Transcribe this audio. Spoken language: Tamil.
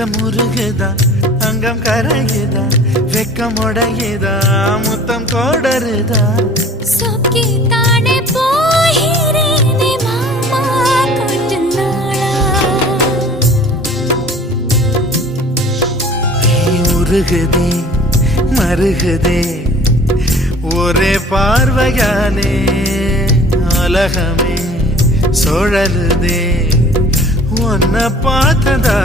அங்கம் உருகுதா அங்கம் கரையுதா வெக்கம் உடையுதா முத்தம் கோடருதா சொக்கி தானே போகிறேனே மாமா கொஞ்ச நாளா உருகுதே மருகுதே ஒரே பார்வையாலே உலகமே சுழலுதே உன்னை பார்த்ததா